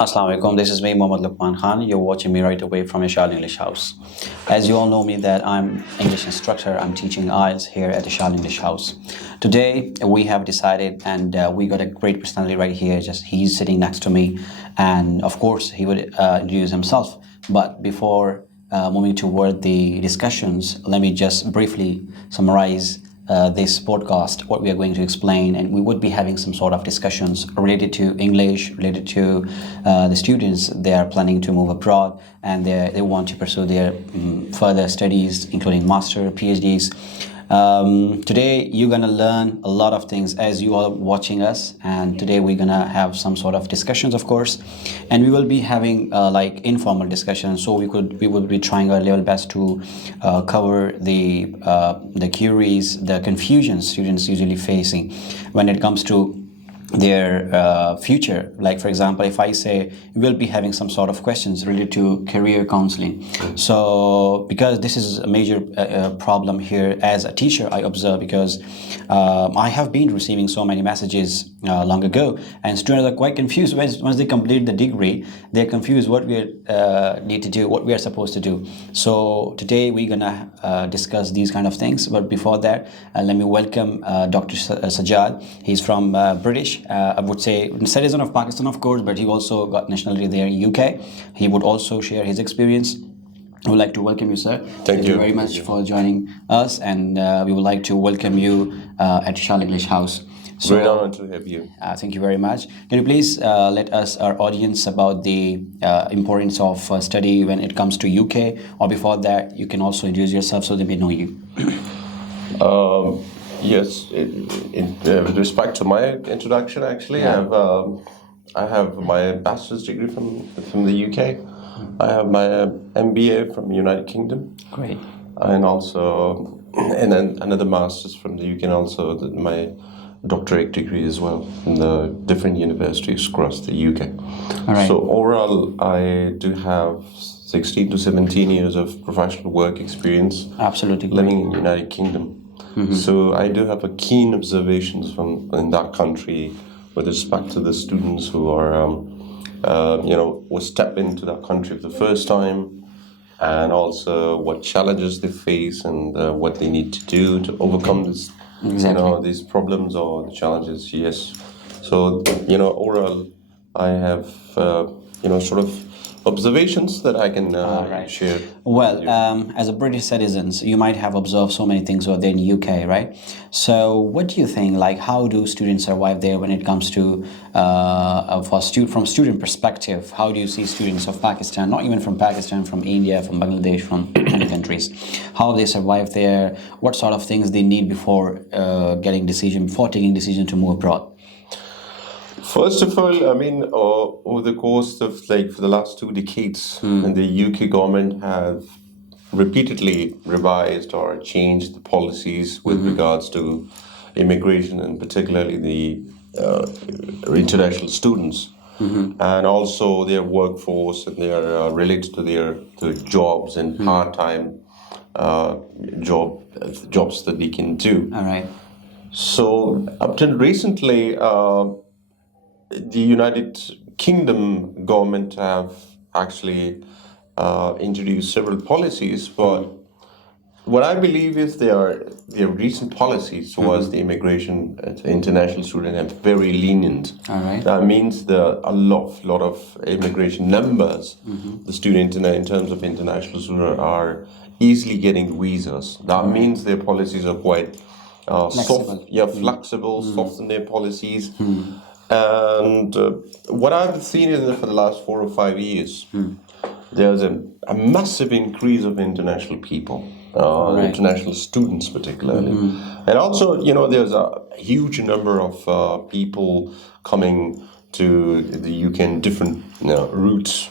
Assalamu alaikum. This is me, Mohammad Luqman Khan. You're watching me right away from Yashal English House. As you all know me that I'm English instructor. I'm teaching IELTS here at Yashal English House. Today we have decided, and we got a great personality right here. Just he's sitting next to me, and of course he would introduce himself. But before moving toward the discussions, let me just briefly summarize this podcast, what we are going to explain, and we would be having some sort of discussions related to English, related to the students. They are planning to move abroad and they want to pursue their further studies, including master, PhDs. Today you're gonna learn a lot of things as you are watching us, and today we're gonna have some sort of discussions, of course, and we will be having like informal discussions. So we would be trying our level best to cover the queries, the confusions students usually facing when it comes to their future. Like for example, if I say we'll be having some sort of questions related to career counseling, so because this is a major problem here as a teacher, I observe, because I have been receiving so many messages long ago, and students are quite confused once they complete the degree. They're confused what we need to do, what we are supposed to do. So today we're gonna discuss these kind of things, but before that let me welcome Dr. Sajjad. He's from British, I would say citizen of Pakistan, of course, but he also got nationality there in UK. He would also share his experience. I would like to welcome you, sir. Thank you very much for joining us, and we would like to welcome you at Yashal English House. So, great honor to have you. Thank you very much. Can you please let us, our audience, about the importance of study when it comes to UK, or before that, you can also introduce yourself so they may know you. Yes, with respect to my introduction, actually, I have my bachelor's degree from the UK. I have my MBA from the United Kingdom. Great. And also, and then another master's from the UK, and also my doctorate degree as well in the different universities across the UK. All right. So overall, I do have 16 to 17 years of professional work experience. Absolutely. Living in the United Kingdom. Mm-hmm. So I do have a keen observations in that country with respect to the students who are, who step into that country for the first time, and also what challenges they face and what they need to do to overcome this, these problems or the challenges. Yes. So overall, I have sort of observations that I can share. Well, as a British citizen, you might have observed so many things over there in the UK, right? So what do you think, like how do students survive there when it comes to, from student perspective, how do you see students of Pakistan, not even from Pakistan, from India, from Bangladesh, from many countries, how they survive there, what sort of things they need before taking decision to move abroad? First of all, I mean, over the course of for the last 2 decades, the UK government have repeatedly revised or changed the policies with regards to immigration, and particularly the international students, and also their workforce and their related to their jobs and part-time jobs that they can do. All right. So up till recently, the United Kingdom government have actually introduced several policies, but what I believe is their recent policies towards the immigration to international students are very lenient. All right. That means a lot of immigration numbers, the students in terms of international students are easily getting visas. That means their policies are quite flexible, soft in their policies. And what I've seen is that for the last 4 or 5 years, there's a massive increase of international people, international students particularly. And also, there's a huge number of people coming to the UK in different routes,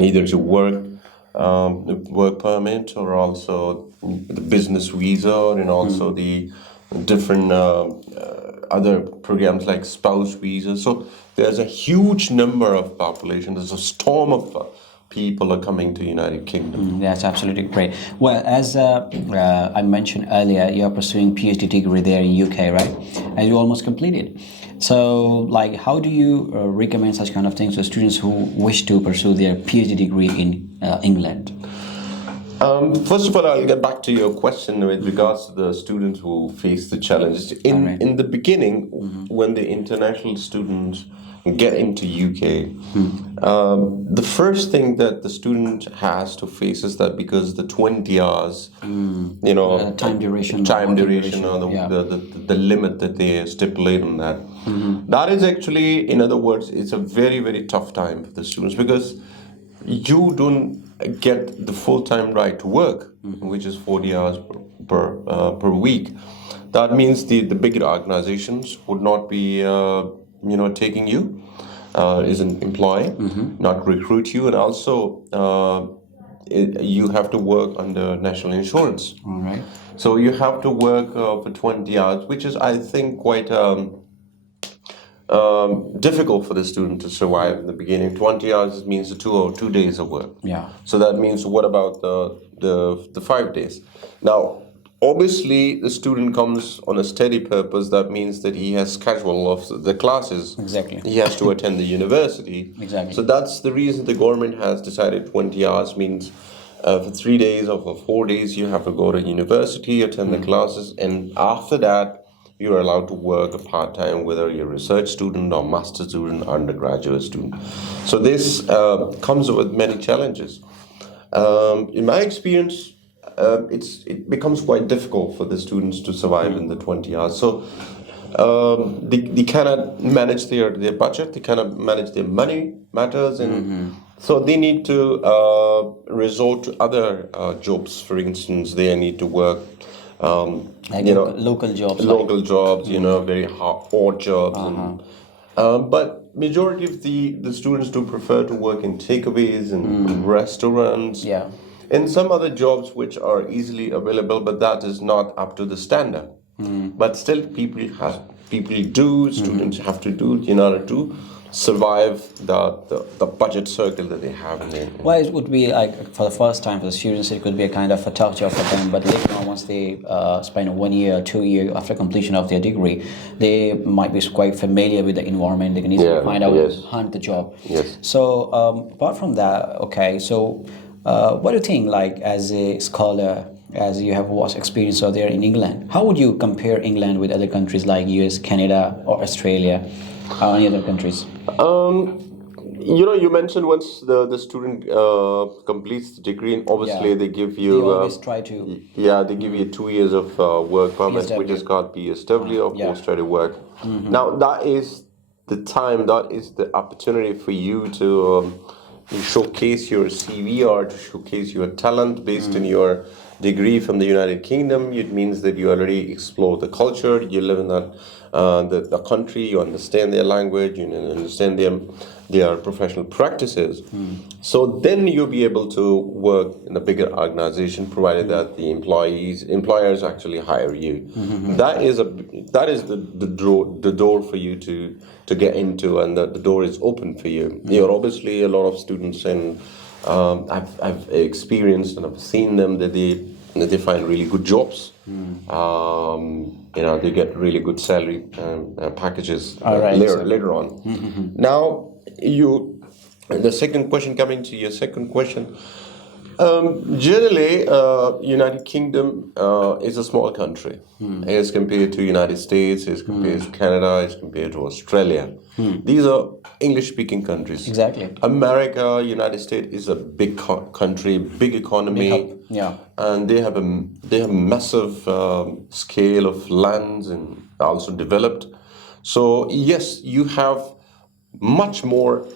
either to work permit, or also the business visa, and also the different other programs like spouse visas. So there's a huge number of population. There's a storm of people are coming to United Kingdom. That's absolutely great. Well, as I mentioned earlier, you're pursuing PhD degree there in UK, right? And you almost completed. So, like, how do you recommend such kind of things to students who wish to pursue their PhD degree in England? First of all, I'll get back to your question with regards to the students who face the challenges. In the beginning, when the international students get into UK, the first thing that the student has to face is that because the 20 hours, Time duration, or the limit that they stipulate on that, that is actually, in other words, it's a very, very tough time for the students because you don't get the full-time right to work, which is 40 hours per week. That means the bigger organizations would not be taking you as an employee, not recruit you, and also you have to work under national insurance. All right. So you have to work for 20 hours, which is, I think, quite difficult for the student to survive in the beginning. 20 hours means 2 days of work. Yeah. So that means, what about the 5 days? Now, obviously, the student comes on a steady purpose. That means that he has schedule of the classes. Exactly. He has to attend the university. Exactly. So that's the reason the government has decided 20 hours means for 3 days or for 4 days you have to go to university, attend the classes, and after that you are allowed to work a part-time, whether you're a research student or master student, undergraduate student. So this comes with many challenges. In my experience, it becomes quite difficult for the students to survive in the 20 hours. So they cannot manage their budget, they cannot manage their money matters, and so they need to resort to other jobs. For instance, they need to work local jobs. Very odd jobs. But majority of the students do prefer to work in takeaways and restaurants. Yeah. And some other jobs which are easily available, but that is not up to the standard. But still, students have to do in order to survive the budget circle that they have in there. Well, it would be like for the first time for the students, it could be a kind of a tough job for them. But later on, once they spend 1 year, 2 years after completion of their degree, they might be quite familiar with the environment. They can easily find out, hunt the job. Yes. So apart from that, okay. So what do you think, like as a scholar, as you have watched experience out there in England, how would you compare England with other countries like US, Canada, or Australia, or any other countries? You mentioned once the student completes the degree, and obviously they give you. They always try to. They give you 2 years of work permit, PSW. which is called PSW, or post-study work. Now that is the time, that is the opportunity for you to showcase your CV or to showcase your talent based on your degree from the United Kingdom. It means that you already explore the culture, you live in that the country, you understand their language, you understand their professional practices. So then you'll be able to work in a bigger organization, provided that the employers actually hire you. That is the door for you to get into, and the door is open for you. You're obviously a lot of students, and I've experienced and I've seen them that they find really good jobs. They get really good salary packages later on. Now, the second question, coming to your second question. Generally, United Kingdom is a small country as compared to United States, as compared to Canada, as compared to Australia. These are English-speaking countries. Exactly. America, United States is a big country, big economy, and they have a massive scale of lands and also developed. So yes, you have much more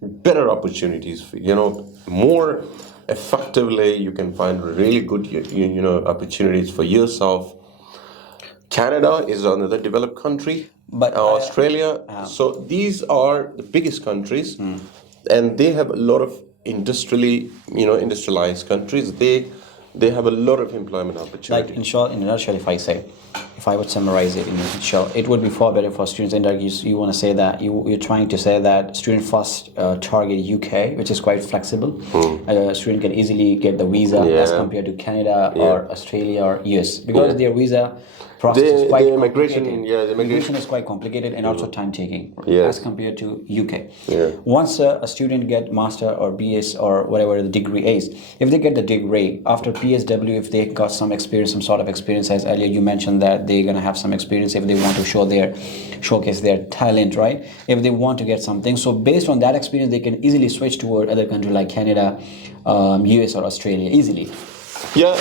better opportunities. More effectively, you can find really good opportunities for yourself. Canada is another developed country, but Australia. So these are the biggest countries, and they have a lot of industrialized countries. they have a lot of employment Like opportunity. in a nutshell, if I would summarize it in a nutshell, it would be far better for students. And like you want to say that you're trying to say that student first target UK, which is quite flexible. A student can easily get the visa as compared to Canada or Australia or US, because their visa process is quite complicated. The Immigration is quite complicated and also time taking as compared to UK. Once a student get master or BS or whatever the degree is, if they get the degree after PSW, if they got some experience, some sort of experience, as earlier you mentioned that they're gonna have some experience if they want to showcase their talent, right? If they want to get something, so based on that experience, they can easily switch toward other country like Canada, US or Australia easily. Yeah,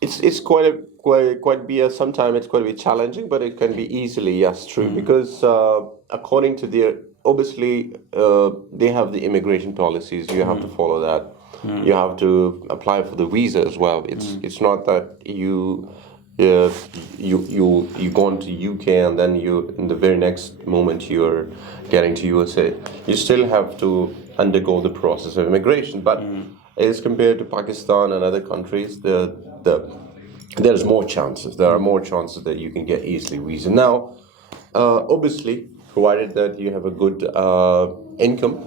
it's quite be sometimes it's going to be challenging, but it can be easily true, because according to their obviously they have the immigration policies. You have to follow that. You have to apply for the visa as well. It's not that you go into UK and then you in the very next moment you're getting to USA. You still have to undergo the process of immigration, but as compared to Pakistan and other countries, there's more chances. There are more chances that you can get easily visa. Now, obviously, provided that you have a good income.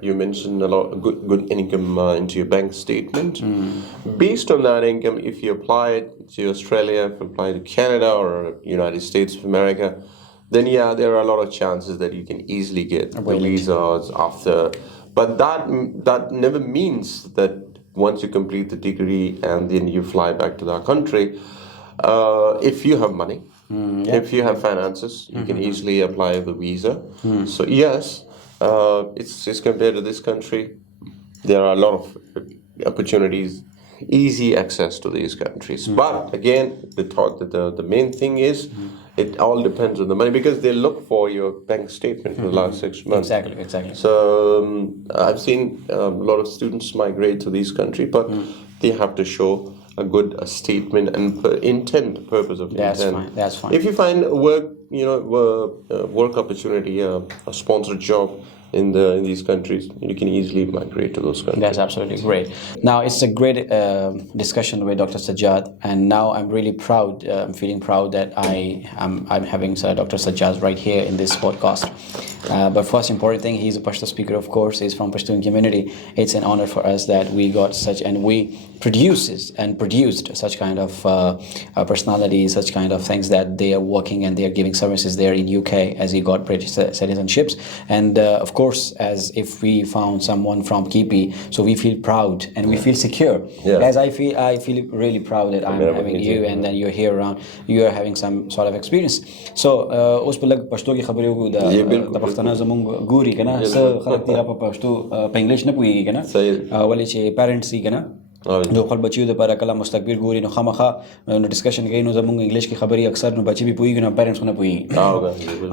You mentioned a lot good income into your bank statement. Based on that income, if you apply to Australia, if you apply to Canada or United States of America, then there are a lot of chances that you can easily get the visas after. But that never means that once you complete the degree and then you fly back to that country, if you have money, if you have finances, you can easily apply the visa. So yes, it's compared to this country, there are a lot of opportunities, easy access to these countries. But again, the main thing is it all depends on the money, because they look for your bank statement for the last 6 months. Exactly. So I've seen a lot of students migrate to these countries, but they have to show a good statement and purpose of intent. That's fine. If you find work opportunity, a sponsored job in these countries, you can easily migrate to those countries. That's absolutely great. Now, it's a great discussion with Dr. Sajjad, and now I'm really proud. I'm feeling proud that I'm having Dr. Sajjad right here in this podcast. But first important thing, he's a Pashto speaker, of course. He's from Pashtun community. It's an honor for us that we got such, and we produced such kind of personalities, such kind of things, that they are working and they are giving services there in UK as he got British citizenships. And of course, as if we found someone from Kipi, so we feel proud and we feel secure. As I feel really proud that I'm having you, and then you're here around, you are having some sort of experience. So उस पर लग पश्तो की खबरें हो दा पख्तना ज़मूंग गुरी कना स खलक तीरा पर पश्तो पर इंग्लिश न पुई कना वाले चे पेरेंट्स ही कना जो खल बच्चियों दे पर कला मुस्तकबिल गुरी नो खामखा नो डिस्कशन कहीं नो ज़मूंग इंग्लिश की खबरी अक्सर नो बच्ची भी पुई कना पेरेंट्स को न पुई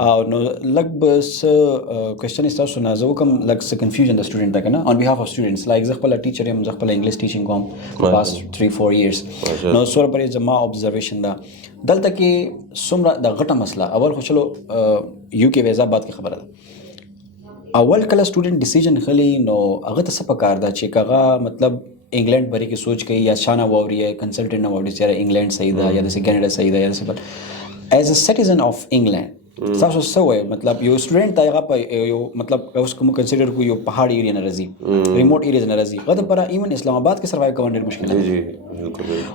और नो लग बस क्वेश्चन इस तरह सुना जो कम लग से confusion the student तक ना on behalf of students like ज़ख़पला teacher हम ज़ख़पला English teaching को हम past 3-4 years नो सोर पर ये जमा observation दा दल तक कि सुमरा दा घटा मसला अवल खुश लो UK वीज़ा बात की खबर है अवल कला student decision खली नो अगर तसप कार दा चिकागा मतलब इंग्लैंड भरी की सोच कही या शाना वावरी है कंसल्टेंट ना वावरी यार इंग्लैंड सही था या जैसे कनाडा सही था या जैसे पर as a citizen of England साफ सो है मतलब यो स्टूडेंट था यहाँ पर यो मतलब उसको मैं कंसीडर को यो पहाड़ी एरिया न रजी रिमोट एरिया न रजी गद पर इवन इस्लामाबाद के सर्वाइव करने मुश्किल है जी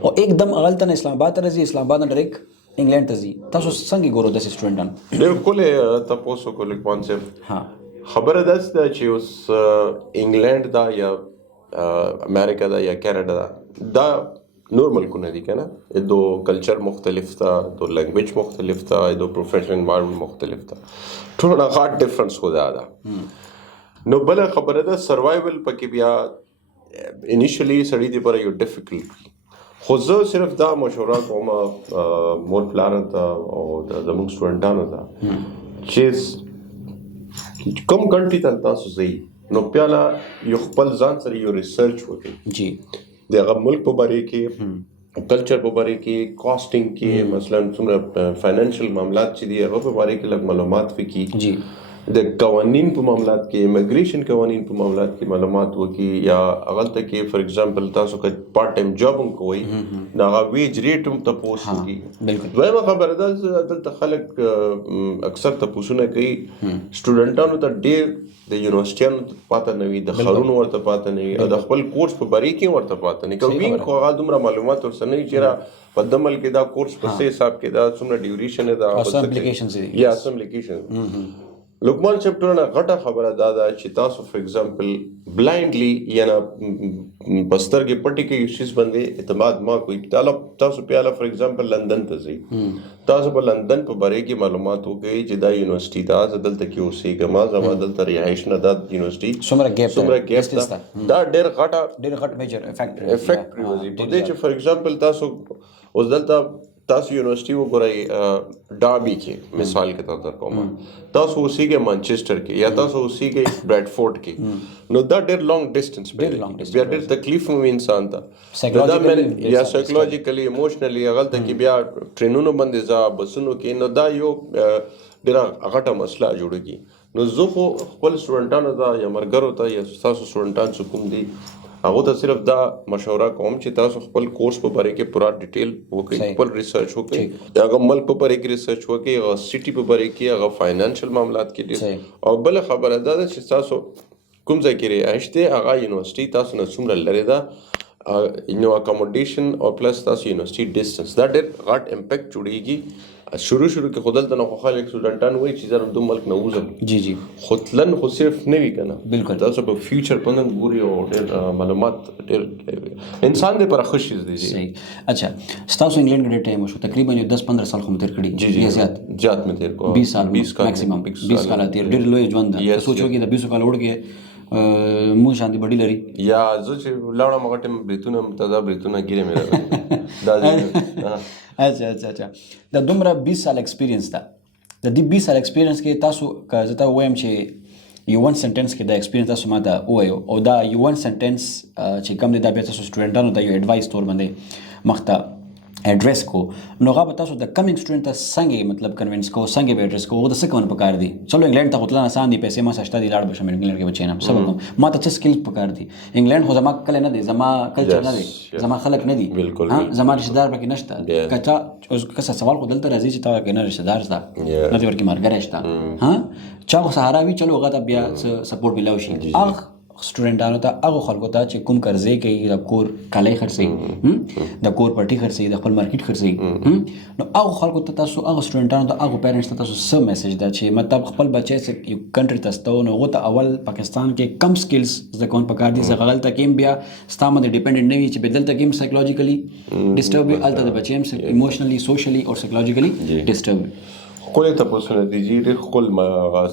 और एकदम गलत ना इस्लामाबाद रजी इस्लामाबाद न डायरेक्ट इंग्लैंड तजी तासो संगी गोरो दस स्टूडेंट बिल्कुल तपोसो को लिख कॉन्सेप्ट हाँ खबर दस दा चीज़ इंग्लैंड दा या अमेरिका दा या कनाडा दा नॉर्मल को नहीं दिखा ना ये दो कल्चर मुख्तलिफ था दो लैंग्वेज मुख्तलिफ था ये दो प्रोफेशनल एनवायरनमेंट मुख्तलिफ था थोड़ा हार्ड डिफरेंस हो जाता नो बला खबर है सर्वाइवल पकी बिया इनिशियली सड़ी थी पर यो डिफिकल्ट खुद सिर्फ दा मशवरा को मोर प्लान था और जमुन स्टूडेंट था चीज़ कम कंट्री तलता सुज़ी नो प्याला यो खपल जान सरी यो रिसर्च होती जी दे अगर मुल्क पर बारे के कल्चर पर बारे के कॉस्टिंग के मसलन तुमरा फाइनेंशियल मामलात चीज़ अगर पर बारे के लग मालूमात भी की जी د قوانین په معاملات کې امیګریشن قوانین په معاملات کې معلومات وکړي یا هغلته کې فار ایگزامپل تاسو که پارت ټایم جاب هم کوئ نو هغه ویج ریټ هم تپوس وکړي. دویمه خبره ده دلته خلک اکثر تپوسونه کوي سټوډنټانو ته ډېر د یونیورسټیانو پاته نه وي د ښارونو ورته پاته نه وي او د خپل کورس په باره کې ورته پاته نه وي. که خو هغه دومره معلومات ورسره نه وي چې په دمل کې دا کورس په څه حساب کې دا څومره ډیوریشن ده یا سم اپلیکیشن. لقمان چپټرونه غټه خبره دا ده چې تاسو فار ایگزامپل بلایندلی یا بستر کې پټي کې یو شیز باندې اعتماد ما کوي. تاسو پیاله فار ایگزامپل لندن ته ځئ تاسو په لندن په باره کې معلومات وکړئ چې دا یونیورسټي ده زه دلته کې اوسېږم زما دلته رهایش نه ده یونیورسټي څومره ګیپ ده دا ډېر غټ میجر افیکټ پرېوځي په دې چې فار ایگزامپل تاسو اوس دلته تاسو یونیورسټي وګورئ ډابي کې مثال کې تاسو درکوم تاسو اوسېږئ مانچسټر کې یا تاسو اوسېږئ برډفورډ کې نو دا ډېر لانګ ډسټنس بیا ډېر تکلیف مو انسان ته یا سایکولوجیکلی ایموشنلی هغلته کې بیا ټرینونو باندې ځه بسونو کې نو دا یو ډېره غټه مسله جوړېږي. نو زه خو خپل سټوډنټانو ته یا ملګرو ته یا ستاسو سټوډنټان چې کوم دي هغه ته صرف دا مشوره کوم چې تاسو خپل کورس په باره کې پورا ډیټیل وکړئ خپل ریسرچ وکړئ هغه ملک په باره کې ریسرچ وکړئ هغه سټي په باره کې هغه فاینانشل معاملات کې او بل خبره دا ده چې تاسو کوم ځای کې رهایش دی هغه یونیورسټي تاسو نه څومره لرې ده نو اکاموډیشن او پلس تاسو یونیورسټي ډسټنس دا ډېر غټ امپیکټ جوړېږي. شروع کې خو دلته نه خو خلک سټوډنټان وایي چې زه دوم ملک نه وځم خو تلن خو صرف نه وي که نه تاسو په فیوچر په نن ګوري او ډېر معلومات ډېر انسان دی پر ښه شیز دی. اچھا ستاسو انګلینډ کې ډېر ټایم وشو تقریبا 10-15 سال خو مو تېر کړي یا زیات مې تېر کړو 20 سال میکسیمم 20 کاله تېر ډېر لوی ژوند ده سوچو کې د 20 کاله وړ کې مو شانتي بډی لري یا زه چې لاړم هغه ټایم بریتونه متضاد بریتونه ګیرې مې دا اچھا دا دومره 20 سال ایکسپیرینس ده د دې 20 سال ایکسپیرینس کې تاسو که زه ته ووایم چې یو ون سنټنس کې دا ایکسپیرینس تاسو ما ته ووایو او دا یو ون سنټنس چې کوم دی دا بیا تاسو سټوډنټانو ته یو ایډوایس تور باندې مخ ته ایډریس کو نو هغه به تاسو د کمینګ سټوډنټ ته څنګه مطلب کنوینس کو څنګه به ایډریس کو هغه د څه کول پکار دي. چلو انګلینډ ته غوتل آسان دي پیسې ما سشته دي لاړ بشم انګلینډ کې بچینم سبق ما ته څه سکل پکار دي. انګلینډ خو زما کله نه دي زما کلچر نه دي زما خلک نه دي زما رشتہ دار پکې نشته کچا اوس کسه سوال خو دلته راځي چې تا کې نه رشتہ دار شته نه دي ورکی مارګر شته ها چا خو سهارا وی چلو هغه ته بیا سپورټ ملاوي شي اخ سټوډنټانو ته هغه خلکو ته چې کوم قرضې کوي د کور کالی خرڅوي د کور پټي خرڅوي د خپل مارکیټ خرڅوي نو هغه خلکو ته تاسو هغه سټوډنټانو ته هغه پیرنټس ته تاسو څه میسج ده چې مطلب خپل بچی چې یو کنټري ته ستو نو هغه ته اول پاکستان کې کم سکلز زده کول پکار دي زه غلطه کیم بیا ستا باندې ډیپندنٹ نه وي چې بدلته کیم سایکولوژیکلی ډسټرب وي الته د بچی هم ایموشنلی سوشلی او سایکولوژیکلی ډسټرب وي. خپل تاسو دي ډېر خپل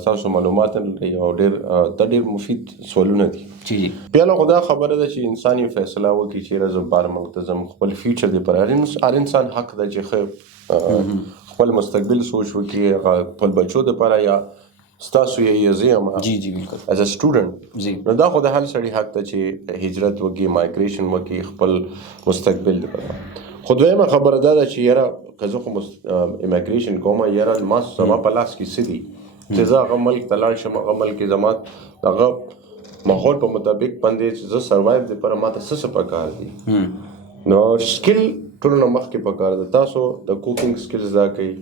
تاسو معلومات لري او ډېر مفید سوالونه دي چې پیاله خدا خبره ده چې انساني فیصله وکړي چې راز بار منتظم خپل فیوچر دی پر هر انسان حق ده چې خپل مستقبل سوچ وکړي خپل بچو د لپاره یا ستاسو یې زیام بالکل as a student نو دا خو د هر سړي حق ده چې هجرت وکړي مایګریشن وکړي خپل مستقبل لپاره. خو دویمه خبره دا ده چې یاره که زه خو امیګریشن کوم یاره ما زما په لاس کې څه دي چې زه هغه ملک ته لاړ شم هغه ملک کې زما هغه ماحول په مطابق باندې چې زه سروایو دپاره ما ته څه پکار دي نو سکل ټولو نه مخکې پکار ده. تاسو د کوکینګ سکل زده کوئ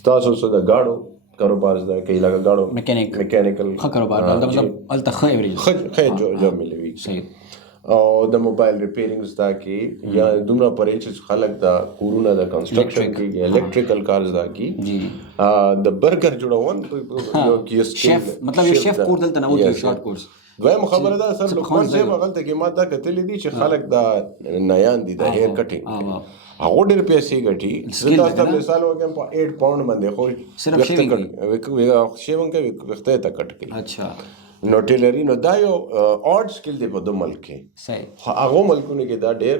ستاسو څه د ګاډو کاروبار زده کوي لکه ګاډو میکانیکل ښه کاروبار مطلب هلته ښه ایوریج ښه جاب ملوي او د موبایل ریپیرینګ زده کوي یا دومره پرې چې خلک د کورونه د کنسټرکشن کې الکتریکل کار زده کوي د برګر جوړون شیف مطلب یو شیف کور دلته نه وو یو شارټ کورس. دویم خبره ده سر لقمان صاحب هغلته کې ما دا کتلې دي چې خلک د نیان دي د هیر کټینګ هغه ډېر پیسې ګټي زه تاسو ته مثال وکړم په 8 پاوند باندې خو صرف شیوینګ کوي وخته ته کټ کوي. اچھا نو ټیلري نو دا یو اورډ سکل دی په د ملک کې صحیح هغه ملکونه کې دا ډېر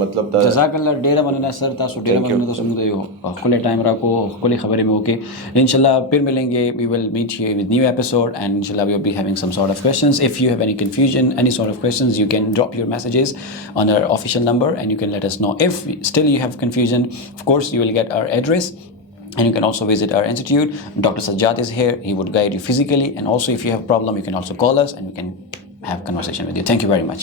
مطلب دا جزاک الله ډېره مننه سر تاسو ډېره مننه تاسو موږ یو خپل ټایم راکو خپل خبرې مې وکړې انشاءالله پھر ملیں we will meet you with new episode and inshallah we will be having some sort of questions. If you have any confusion any sort of questions you can drop your messages on our official number and you can let us know. If still you have confusion of course you will get our address And you can also visit our institute. Dr. Sajjad is here. He would guide you physically, and also if you have a problem, you can also call us and we can have a conversation with you. Thank you very much.